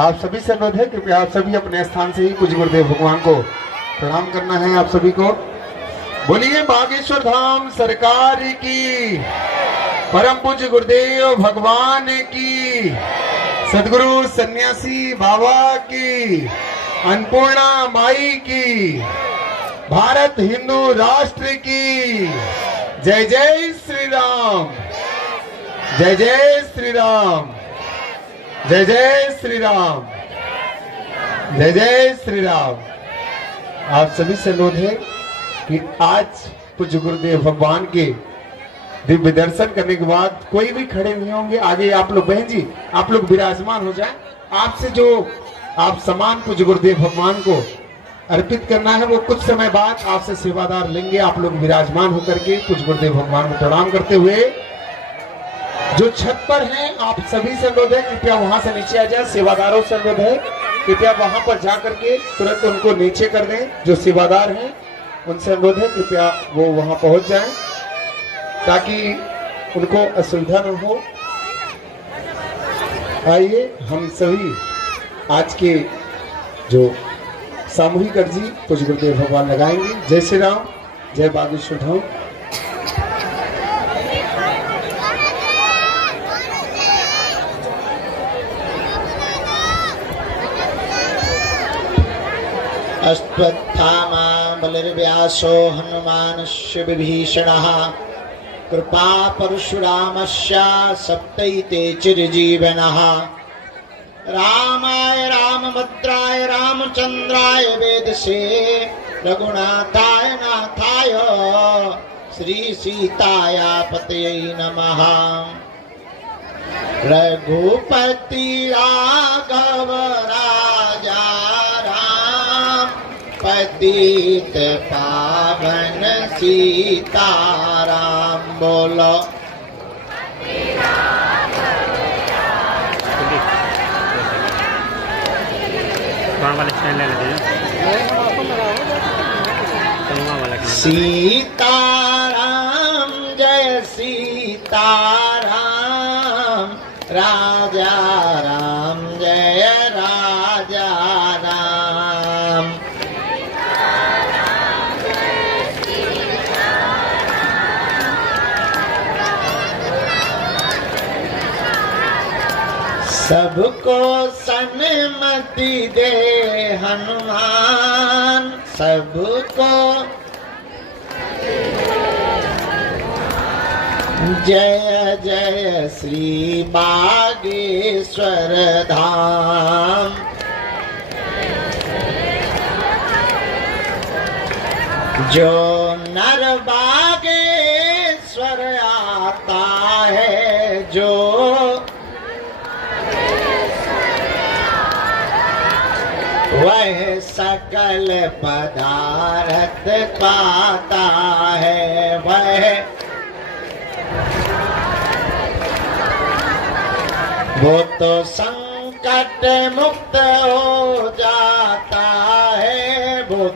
आप सभी से अनुरोध है कृपया आप सभी अपने स्थान से ही पूज्य गुरुदेव भगवान को प्रणाम करना है। आप सभी को बोलिए बागेश्वर धाम सरकार की, परम पूज्य गुरुदेव भगवान की, सदगुरु सन्यासी बाबा की, अन्नपूर्णा माई की, भारत हिंदू राष्ट्र की। जय जय श्री राम, जय जय श्री राम, जय जय श्री राम, जय जय श्री राम। आप सभी से अनुरोध है कि आज पूज्य गुरुदेव भगवान के दिव्य दर्शन करने के बाद कोई भी खड़े नहीं होंगे, आगे आप लोग बहन जी आप लोग विराजमान हो जाएं। आपसे जो आप सम्मान पूज्य गुरुदेव भगवान को अर्पित करना है वो कुछ समय बाद आपसे सेवादार लेंगे। आप लोग विराजमान होकर के पूज्य गुरुदेव भगवान को प्रणाम करते हुए जो छत पर हैं आप सभी से अनुरोध है कृपया वहां से नीचे आ जाए। सेवादारों से अनुरोध है कृपया वहां पर जा करके तुरंत उनको नीचे कर दें। जो सेवादार हैं उनसे अनुरोध है कृपया वो वहां पहुंच जाएं ताकि उनको असुविधा न हो। आइए हम सभी आज के जो सामूहिक अर्जी पूज्य गुरुदेव भगवान लगाएंगे। जय श्री राम, जय बागेश्वर धाम। अश्वत्थामा बलिर्व्यासो हनुमानस्य विभीषणः कृपा परशुरामस्य सप्तैते चिरजीवनः। रामाय रामभद्राय रामचंद्राय वेदसे रघुनाथाय नाथाय श्री सीताय पतये नमः। रघुपति राघव राजा राम पतित पावन सीताराम। बोलो सीताराम जय सीताराम, राजा राम जय राजा राम। सबको सन्मति दे हनुमान, सबको जय जय श्री बागेश्वर धाम। जो नर बागेश्वर आता है, जो वह सकल पदार्थ पाता है। वह वो तो संकट मुक्त हो जाता है, वो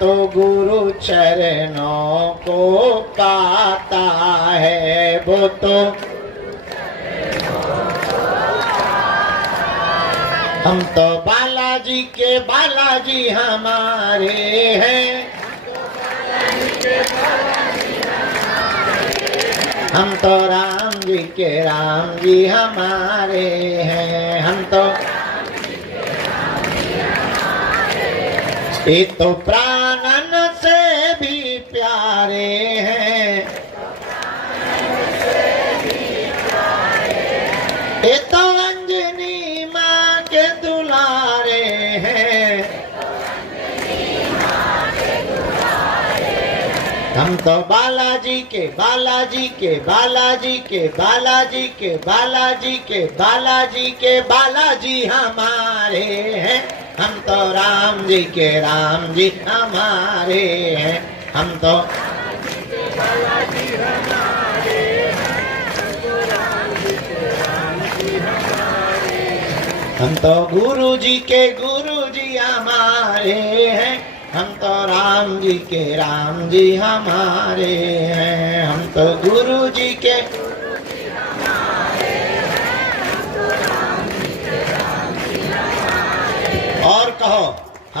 तो गुरु चरणों को पाता है। वो तो हम तो बालाजी के बालाजी हमारे हैं, हम तो राम जी के राम जी हमारे हैं। हम तो ये तो प्राणन से भी प्यारे हैं, ये तो अंजनी माँ के दुलारे हैं। हम तो बालाजी के बालाजी के बालाजी के बालाजी के बालाजी के बालाजी के बालाजी हमारे हैं। हम तो राम जी के राम जी हमारे हैं। हम तो हम तो गुरु जी के गुरु जी हमारे हैं। हम तो राम जी के राम जी हमारे हैं। हम तो गुरु जी के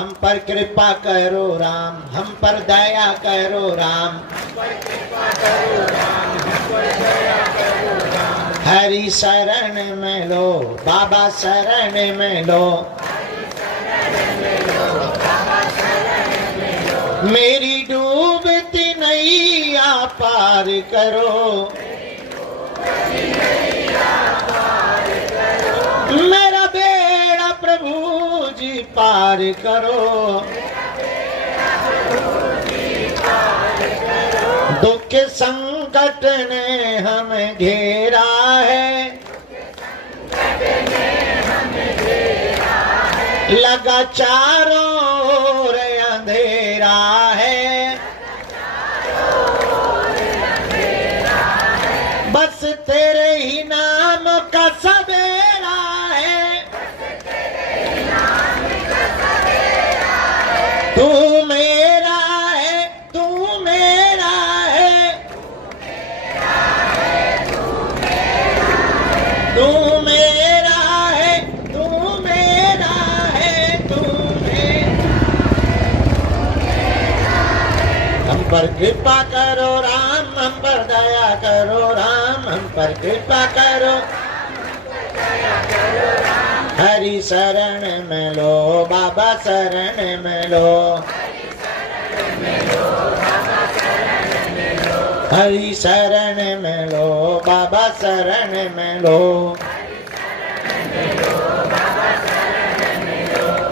हम पर कृपा करो राम, हम पर दया करो राम, हरि शरण में लो, बाबा शरण में लो, मेरी डूबती नैया पार करो, मेरा बेड़ा प्रभु जी पार करो, दुख संकट ने हमें घेरा है, लगा चारों ओर अंधेरा है, बस तेरे ही नाम का सवेरा है, तू मेरा है, तू मेरा है, तू मेरा है, तू मेरा है, तू मेरा। हम पर कृपा करो राम, हम पर दया करो राम, हम पर कृपा करो, हरि शरण में लो, बाबा शरण में लो, हरि शरण में लो, बाबा शरण में लो,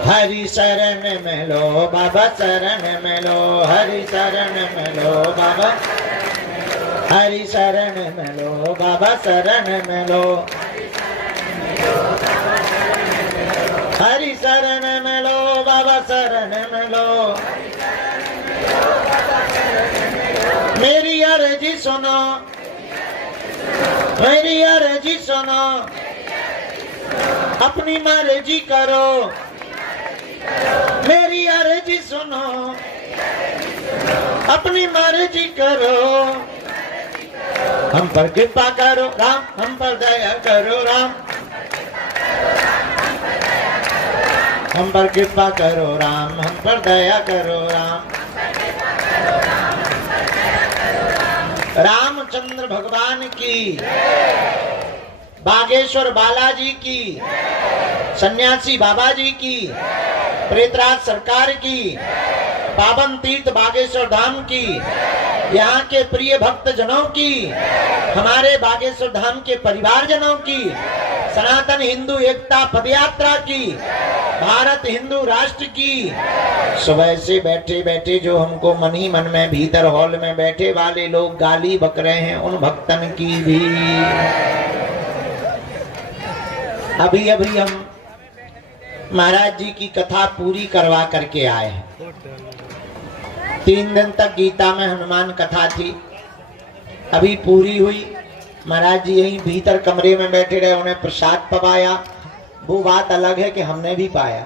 हरि शरण में लो, बाबा शरण में लो, हरि शरण में लो, बाबा, हरि शरण में लो, बाबा शरण में लो, हरि शरण में लो, बाबा शरण में लो, मेरी अर्जी सुनो, मेरी अर्जी सुनो, अपनी मर्जी करो, मेरी अर्जी सुनो, अपनी मर्जी करो, हम पर कृपा करो राम, हम पर दया करो राम, हम पर कृपा करो राम, हम पर दया करो राम। रामचंद्र भगवान की, बागेश्वर बालाजी की, सन्यासी बाबा जी की, प्रेतराज सरकार की, पावन तीर्थ बागेश्वर धाम की, यहाँ के प्रिय भक्त जनों की, हमारे बागेश्वर धाम के परिवार जनों की, सनातन हिंदू एकता पदयात्रा की, भारत हिंदू राष्ट्र की, सुबह से बैठे बैठे जो हमको मन ही मन में भीतर हॉल में बैठे वाले लोग गाली बक रहे हैं, उन भक्तन की भी अभी अभी हम महाराज जी की कथा पूरी करवा करके आए हैं। 3 दिन तक गीता में हनुमान कथा थी, अभी पूरी हुई। महाराज जी यहीं भीतर कमरे में बैठे रहे, उन्हें प्रसाद पवाया, वो बात अलग है कि हमने भी पाया।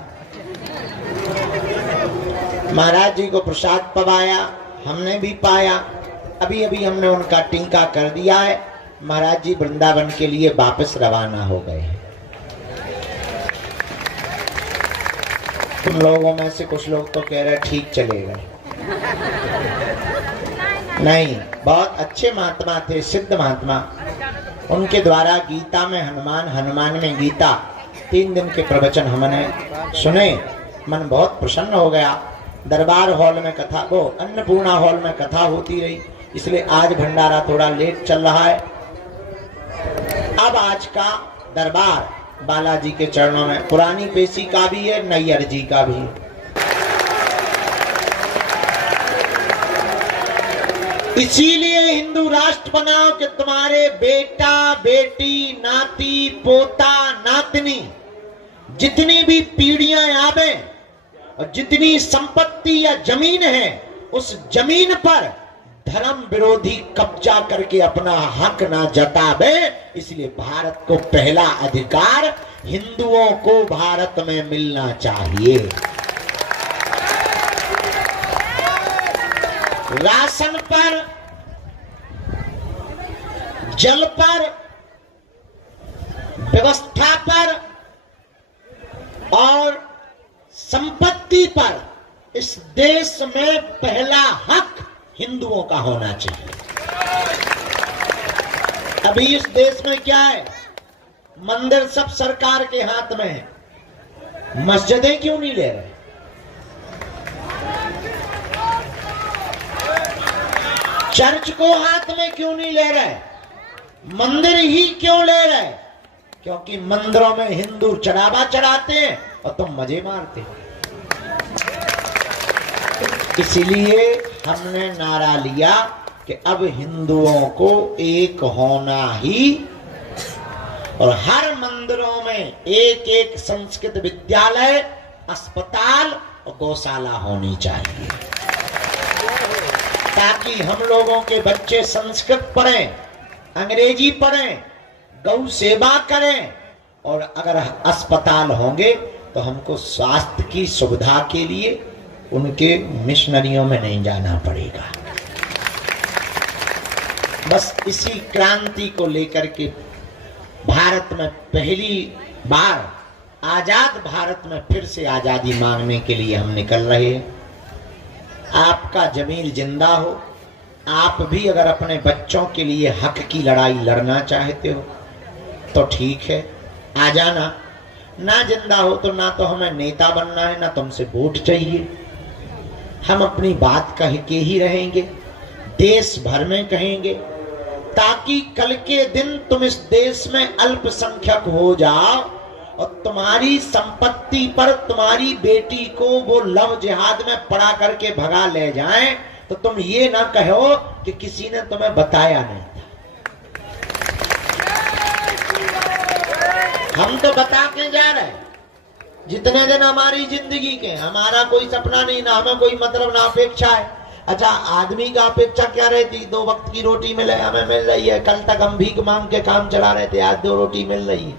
महाराज जी को प्रसाद पवाया, हमने भी पाया। अभी अभी हमने उनका टीका कर दिया है। महाराज जी वृंदावन के लिए वापस रवाना हो गए हैं। तुम लोगों में से कुछ लोग तो कह रहे ठीक चले गए, नहीं, बहुत अच्छे महात्मा थे, सिद्ध महात्मा। उनके द्वारा गीता में हनुमान, हनुमान में गीता, 3 दिन के प्रवचन हमने सुने, मन बहुत प्रसन्न हो गया। दरबार हॉल में कथा, वो अन्नपूर्णा हॉल में कथा होती रही, इसलिए आज भंडारा थोड़ा लेट चल रहा है। अब आज का दरबार बालाजी के चरणों में, पुरानी पेशी का भी है, नैयर जी का भी। इसीलिए हिंदू राष्ट्र बनाओ कि तुम्हारे बेटा बेटी, नाती पोता नातनी, जितनी भी पीढ़ियां आवे और जितनी संपत्ति या जमीन है, उस जमीन पर धर्म विरोधी कब्जा करके अपना हक ना जतावे। इसलिए भारत को पहला अधिकार हिंदुओं को भारत में मिलना चाहिए। राशन पर, जल पर, व्यवस्था पर और संपत्ति पर इस देश में पहला हक हिंदुओं का होना चाहिए। अभी इस देश में क्या है, मंदिर सब सरकार के हाथ में है, मस्जिदें क्यों नहीं ले रहे? चर्च को हाथ में क्यों नहीं ले रहे? मंदिर ही क्यों ले रहे? क्योंकि मंदिरों में हिंदू चढ़ावा चढ़ाते हैं और तुम मजे मारते हो। इसलिए हमने नारा लिया कि अब हिंदुओं को एक होना ही, और हर मंदिरों में एक एक संस्कृत विद्यालय, अस्पताल और गौशाला होनी चाहिए, ताकि हम लोगों के बच्चे संस्कृत पढ़ें, अंग्रेजी पढ़ें, गौ सेवा करें, और अगर अस्पताल होंगे तो हमको स्वास्थ्य की सुविधा के लिए उनके मिशनरियों में नहीं जाना पड़ेगा। बस इसी क्रांति को लेकर के भारत में पहली बार, आजाद भारत में फिर से आजादी मांगने के लिए हम निकल रहे हैं। आपका जमीर जिंदा हो, आप भी अगर अपने बच्चों के लिए हक की लड़ाई लड़ना चाहते हो तो ठीक है, आ जाना। ना जिंदा हो तो ना तो हमें नेता बनना है, ना तुमसे वोट चाहिए। हम अपनी बात कह के ही रहेंगे, देश भर में कहेंगे, ताकि कल के दिन तुम इस देश में अल्पसंख्यक हो जाओ और तुम्हारी संपत्ति पर तुम्हारी बेटी को वो लव जिहाद में पड़ा करके भगा ले जाएं, तो तुम ये ना कहो कि किसी ने तुम्हें बताया नहीं था। हम तो बता के जा रहे हैं, जितने दिन हमारी जिंदगी के, हमारा कोई सपना नहीं, ना हमें कोई मतलब, ना अपेक्षा है। अच्छा, आदमी का अपेक्षा क्या रहती? 2 वक्त की रोटी मिले, हमें मिल रही है। कल तक हम भीख मांग के काम चला रहे थे, आज 2 रोटी मिल रही है।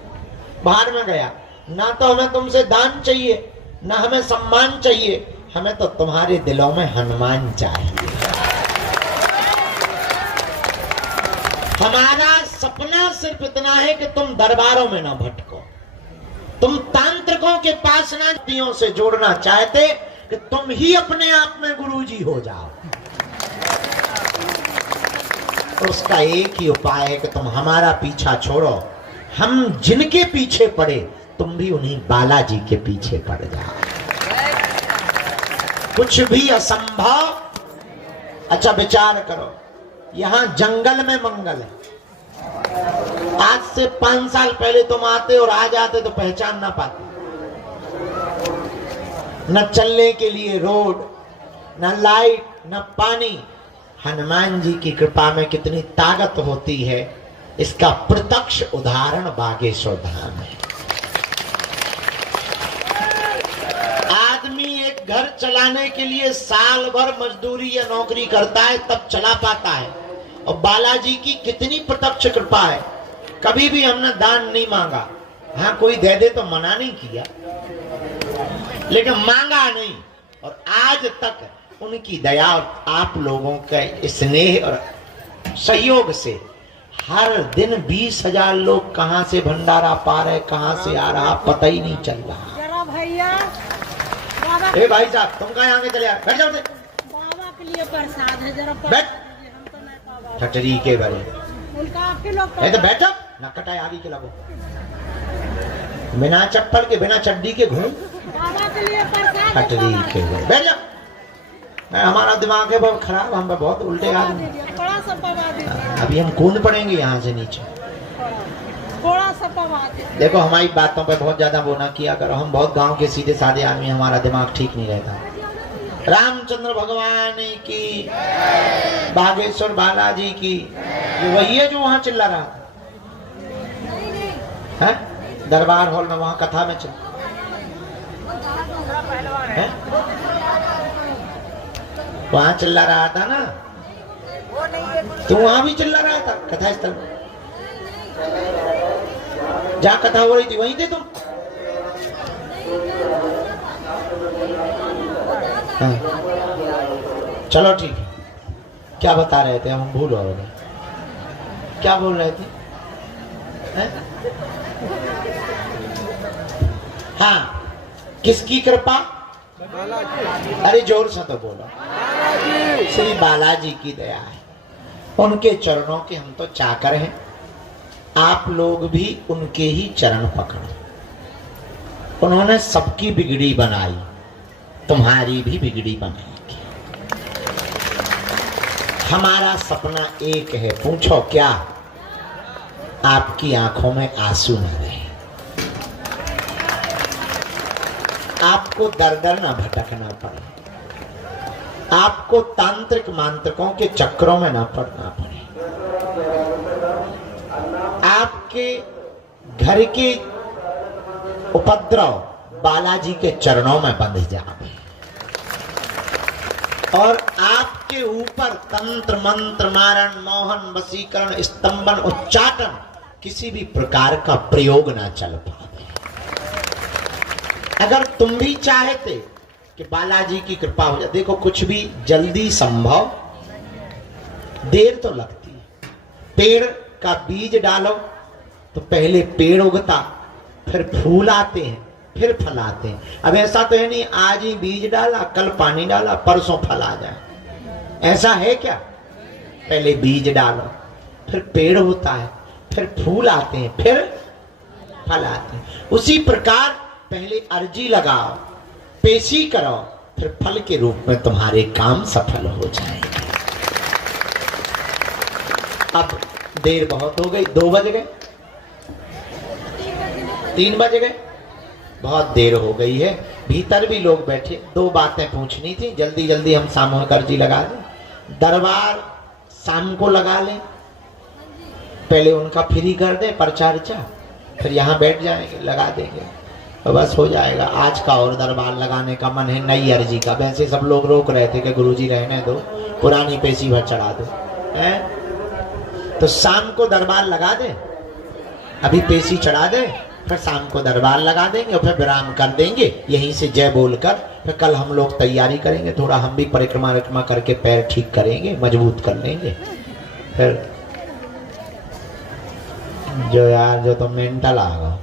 बाहर में गया, ना तो हमें तुमसे दान चाहिए, ना हमें सम्मान चाहिए, हमें तो तुम्हारे दिलों में हनुमान चाहिए। हमारा सपना सिर्फ इतना है कि तुम दरबारों में ना भटको, तुम तांत्रिकों के पास ना दियों से जोड़ना चाहते कि तुम ही अपने आप में गुरुजी हो जाओ। तो उसका एक ही उपाय है कि तुम हमारा पीछा छोड़ो, हम जिनके पीछे पड़े तुम भी उन्हीं बालाजी के पीछे पड़ जाओ। कुछ भी असंभव। अच्छा, विचार करो, यहां जंगल में मंगल है। आज से 5 साल पहले तुम आते और आज आते तो पहचान ना पाते। न चलने के लिए रोड, न लाइट, न पानी। हनुमान जी की कृपा में कितनी ताकत होती है, इसका प्रत्यक्ष उदाहरण बागेश्वर धाम है। आदमी एक घर चलाने के लिए साल भर मजदूरी या नौकरी करता है, तब चला पाता है। और बालाजी की कितनी प्रत्यक्ष कृपा है, कभी भी हमने दान नहीं मांगा। हाँ, कोई दे दे तो मना नहीं किया, लेकिन मांगा नहीं। और आज तक उनकी दया, आप लोगों के स्नेह और सहयोग से हर दिन 20,000 लोग कहां से भंडारा पा रहे, कहां से आ रहा पता ही नहीं चल रहा। जरा भैया, ए भाई साहब, तुम कहाँ आगे चले? बैठ जाओ। बाबा के लिए प्रसाद है, जरा बैठ। हम तो नहीं पावा। ठटरी के बड़े उनका आपके लोग तो बैठो ना, कटाए आगे के लगो, बिना चप्पल के बिना चड्डी के घूम। बाबा के लिए प्रसाद है, ठटरी बाबा के बड़े बैठ जाओ। हमारा दिमाग है बहुत खराब, हम बहुत उल्टे आदमी। थोड़ा सा पवा दीजिए, अभी हम कूद पड़ेंगे यहाँ से नीचे। थोड़ा सा पवा दीजिए। देखो, हमारी बातों पे बहुत ज्यादा वो ना किया करो, हम बहुत गांव के सीधे साधे आदमी, हमारा दिमाग ठीक नहीं रहता। रामचंद्र भगवान की, बागेश्वर बालाजी की। ये वही है जो वहां चिल्ला रहा है, दरबार हॉल में, वहां कथा में चल है? वहां चिल्ला रहा था ना, तो वहां भी चिल्ला रहा था कथा स्थल में। जहां कथा हो रही थी वहीं थे तुम। हाँ। चलो ठीक है, क्या बता रहे थे हम? भूल हो गए, क्या बोल रहे थे? हाँ, किसकी कृपा? अरे जोर से तो बोलो। श्री बालाजी की दया है, उनके चरणों के हम तो चाकर हैं। आप लोग भी उनके ही चरण पकड़ो। उन्होंने सबकी बिगड़ी बनाई, तुम्हारी भी बिगड़ी बनाएगी। हमारा सपना एक है, पूछो क्या? आपकी आंखों में आंसू न रहे, आपको दर दर न भटकना पड़े, आपको तांत्रिक मांत्रिकों के चक्रों में न पड़ना पड़े, आपके घर के उपद्रव बालाजी के चरणों में बंध जाए और आपके ऊपर तंत्र मंत्र मारण मोहन वशीकरण स्तंभन उच्चाटन किसी भी प्रकार का प्रयोग ना चल पाए। अगर तुम भी चाहते कि बालाजी की कृपा हो जाए, देखो कुछ भी जल्दी संभव, देर तो लगती है। पेड़ का बीज डालो तो पहले पेड़ उगता, फिर फूल आते हैं, फिर फल आते हैं। अब ऐसा तो है नहीं आज ही बीज डाला, कल पानी डाला, परसों फल आ जाए, ऐसा है क्या? पहले बीज डालो, फिर पेड़ होता है, फिर फूल आते हैं, फिर फल आते हैं। उसी प्रकार पहले अर्जी लगाओ, पेशी करो, फिर फल के रूप में तुम्हारे काम सफल हो जाएंगे। अब देर बहुत हो गई, 2 बज गए, 3 बज गए, बहुत देर हो गई है। भीतर भी लोग बैठे, 2 बातें पूछनी थी, जल्दी जल्दी हम सामूहिक अर्जी लगा दें। दरबार शाम को लगा लें, पहले उनका फ्री कर दें पर्चा अर्चा, फिर यहाँ बैठ जाएंगे, लगा देंगे तो बस हो जाएगा। आज का और दरबार लगाने का मन है, नई अर्जी का। वैसे सब लोग रोक रहे थे कि गुरुजी रहने दो, पुरानी पेशी भर चढ़ा दो, हैं? तो शाम को दरबार लगा दे, अभी पेशी चढ़ा दे, फिर शाम को दरबार लगा देंगे और फिर विराम कर देंगे यहीं से जय बोलकर। फिर कल हम लोग तैयारी करेंगे, थोड़ा हम भी परिक्रमा करके पैर ठीक करेंगे, मजबूत कर लेंगे। फिर जो यार जो तो मेंटल आ गया,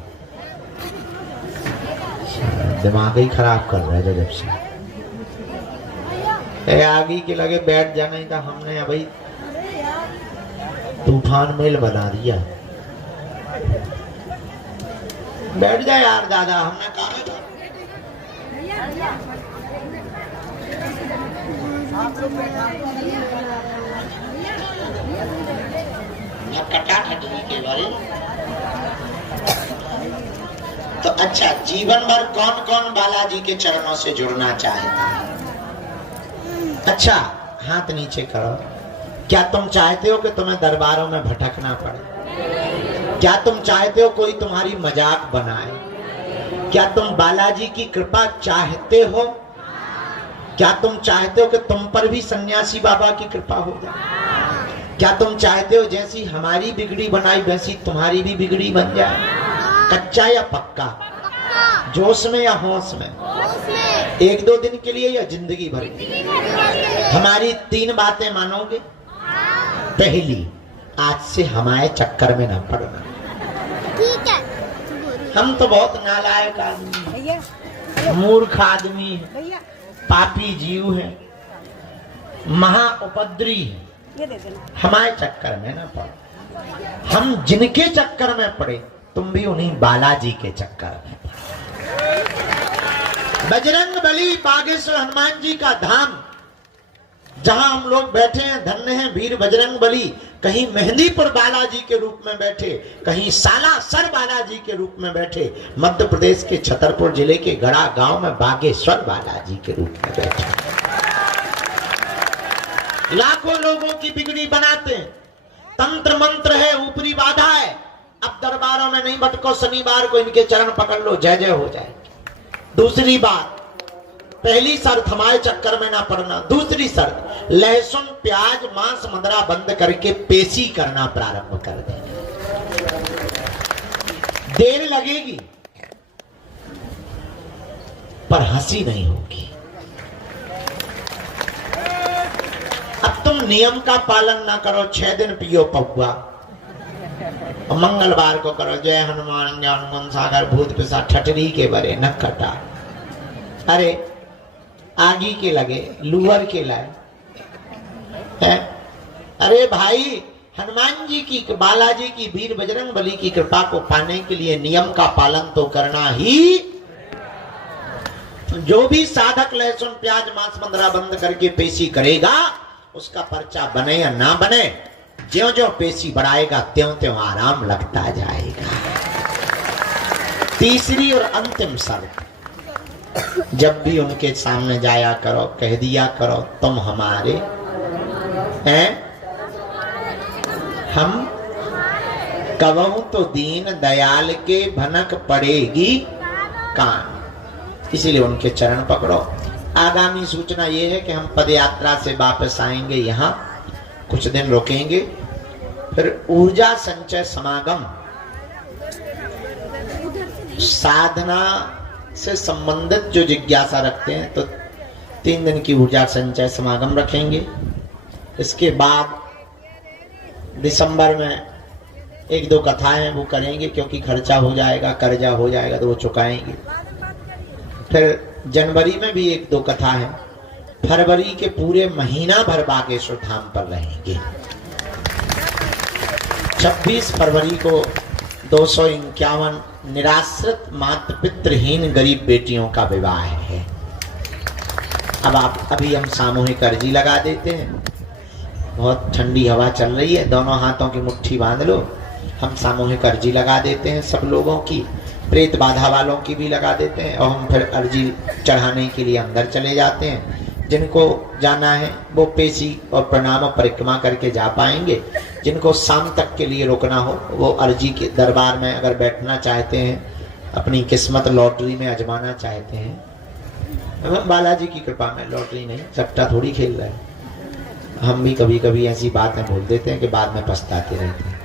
दिमाग ही खराब कर रहा है जब से आगे के लगे बैठ जाना ही था। हमने भाई तूफान मेल बना दिया। बैठ जाए यार दादा, हमने कहा के बारे। तो अच्छा, जीवन भर कौन कौन बालाजी के चरणों से जुड़ना चाहता है? अच्छा, हाथ नीचे करो। क्या तुम चाहते हो कि तुम्हें दरबारों में भटकना पड़े? क्या तुम चाहते हो कोई तुम्हारी मजाक बनाए? क्या तुम बालाजी की कृपा चाहते हो? क्या तुम चाहते हो कि तुम पर भी सन्यासी बाबा की कृपा हो जाए? क्या तुम चाहते हो जैसी हमारी बिगड़ी बनाई वैसी तुम्हारी भी बिगड़ी बन जाए? कच्चा या पक्का? जोश में या होश में? 1-2 दिन के लिए या जिंदगी भर? हमारी 3 बातें मानोगे? पहली, आज से हमारे चक्कर में न पड़ना। ठीक है। हम तो बहुत नालायक आदमी हैं, मूर्ख आदमी हैं, पापी जीव हैं, महा उपद्री हैं, हमारे चक्कर में न पड़ो। हम जिनके चक्कर में पड़े तुम भी उन्हीं बालाजी के चक्कर में पड़ो। बजरंग बली बागेश्वर हनुमान जी का धाम जहां हम लोग बैठे हैं, धन्य हैं वीर बजरंग बली। कहीं मेहंदीपुर बालाजी के रूप में बैठे, कहीं सालासर बालाजी के रूप में बैठे, मध्य प्रदेश के छतरपुर जिले के गड़ा गांव में बागेश्वर बालाजी के रूप में बैठे। लाखों लोगों की बिगड़ी बनाते हैं, तंत्र मंत्र है, ऊपरी बाधा है। अब दरबारों में नहीं भटको, शनिवार को इनके चरण पकड़ लो, जय जय हो जाए। दूसरी बात, पहली शर्त हमारे चक्कर में ना पड़ना। दूसरी शर्त, लहसुन प्याज मांस मदरा बंद करके पेशी करना प्रारंभ कर देना। देर लगेगी पर हंसी नहीं होगी। अब तुम नियम का पालन ना करो, 6 दिन पियो पौवा, मंगलवार को करो जय हनुमान ज्ञान गुण सागर भूत पिशाच ठटरी के बरे न कटा। अरे आगी के लगे, लूहर के लाए हैं। अरे भाई, हनुमान जी की, बालाजी की, वीर बजरंग बली की कृपा को पाने के लिए नियम का पालन तो करना ही। जो भी साधक लहसुन प्याज मांस मंदरा बंद करके पेशी करेगा, उसका पर्चा बने या ना बने, ज्यों ज्यों पेशी बढ़ाएगा त्यों त्यों आराम लगता जाएगा। तीसरी और अंतिम शर्त, जब भी उनके सामने जाया करो, कह दिया करो तुम हमारे हैं, हम कबहू तो दीन दयाल के भनक पड़ेगी कान। इसीलिए उनके चरण पकड़ो। आगामी सूचना ये है कि हम पद यात्रा से वापस आएंगे, यहाँ कुछ दिन रुकेंगे, फिर ऊर्जा संचय समागम, साधना से संबंधित जो जिज्ञासा रखते हैं तो 3 दिन की ऊर्जा संचय समागम रखेंगे। इसके बाद दिसंबर में 1-2 कथाएं वो करेंगे, क्योंकि खर्चा हो जाएगा, कर्जा हो जाएगा तो वो चुकाएंगे। फिर जनवरी में भी 1-2 कथा है। फरवरी के पूरे महीना भर बागेश्वर धाम पर रहेंगे। 26 फरवरी को 251 निराश्रित मातृ पितृहीन गरीब बेटियों का विवाह है। अभी हम सामूहिक अर्जी लगा देते हैं। बहुत ठंडी हवा चल रही है, दोनों हाथों की मुट्ठी बांध लो। हम सामूहिक अर्जी लगा देते हैं सब लोगों की, प्रेत बाधा वालों की भी लगा देते हैं, और हम फिर अर्जी चढ़ाने के लिए अंदर चले जाते हैं। जिनको जाना है वो पेशी और प्रणाम परिक्रमा करके जा पाएंगे। जिनको शाम तक के लिए रुकना हो वो अर्जी के दरबार में अगर बैठना चाहते हैं, अपनी किस्मत लॉटरी में आजमाना चाहते हैं, बालाजी की कृपा में लॉटरी नहीं, सट्टा थोड़ी खेल रहे हैं। हम भी कभी कभी ऐसी बातें बोल देते हैं कि बाद में पछताते रहते हैं।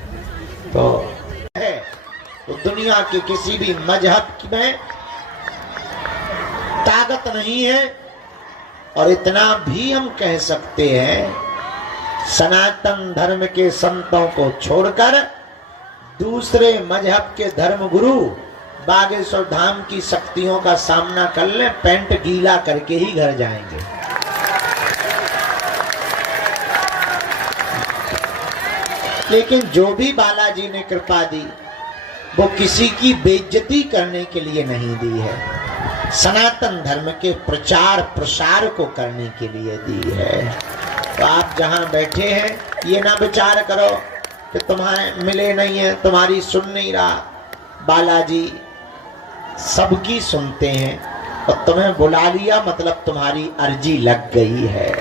तो दुनिया के किसी भी मजहब में ताकत नहीं है। और इतना भी हम कह सकते हैं, सनातन धर्म के संतों को छोड़कर दूसरे मजहब के धर्म गुरु बागेश्वर धाम की शक्तियों का सामना कर लें, पैंट गीला करके ही घर जाएंगे। लेकिन जो भी बालाजी ने कृपा दी वो किसी की बेइज्जती करने के लिए नहीं दी है, सनातन धर्म के प्रचार प्रसार को करने के लिए दी है। तो आप जहां बैठे हैं ये ना विचार करो कि तुम्हारे मिले नहीं है, तुम्हारी सुन नहीं रहा। बालाजी सबकी सुनते हैं, और तुम्हें बुला लिया मतलब तुम्हारी अर्जी लग गई है।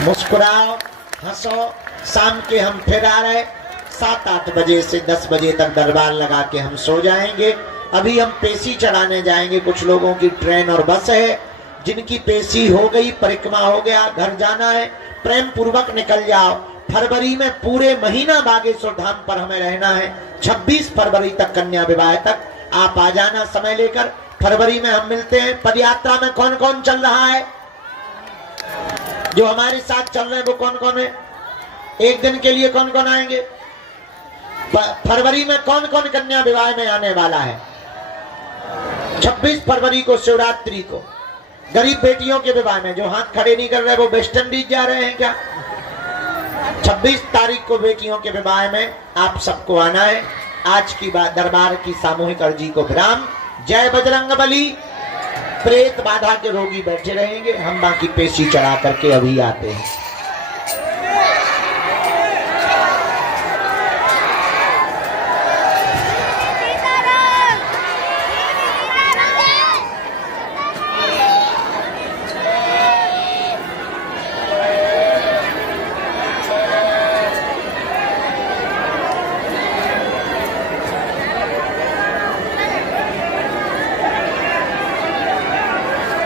मुस्कुराओ, हंसो। शाम के हम फिर आ रहे, 7-8 बजे से 10 बजे तक दरबार लगा के हम सो जाएंगे। अभी हम पेशी चढ़ाने जाएंगे। कुछ लोगों की ट्रेन और बस है, जिनकी पेशी हो गई, परिक्रमा हो गया, घर जाना है, प्रेम पूर्वक निकल जाओ। फरवरी में पूरे महीना बागेश्वर धाम पर हमें रहना है। 26 फरवरी तक कन्या विवाह तक आप आ जाना समय लेकर। फरवरी में हम मिलते हैं। पदयात्रा में कौन कौन चल रहा है? जो हमारे साथ चल रहे हैं वो कौन कौन है? एक दिन के लिए कौन कौन आएंगे? फरवरी में कौन कौन कन्या विवाह में आने वाला है? 26 फरवरी को शिवरात्रि को गरीब बेटियों के विवाह में। जो हाथ खड़े नहीं कर रहे वो वेस्ट इंडीज जा रहे हैं क्या? 26 तारीख को बेटियों के विवाह में आप सबको आना है। आज की बात दरबार की सामूहिक अर्जी को विराम। जय बजरंग बली। प्रेत बाधा के रोगी बैठे रहेंगे, हम बाकी पेशी चढ़ा करके अभी आते हैं।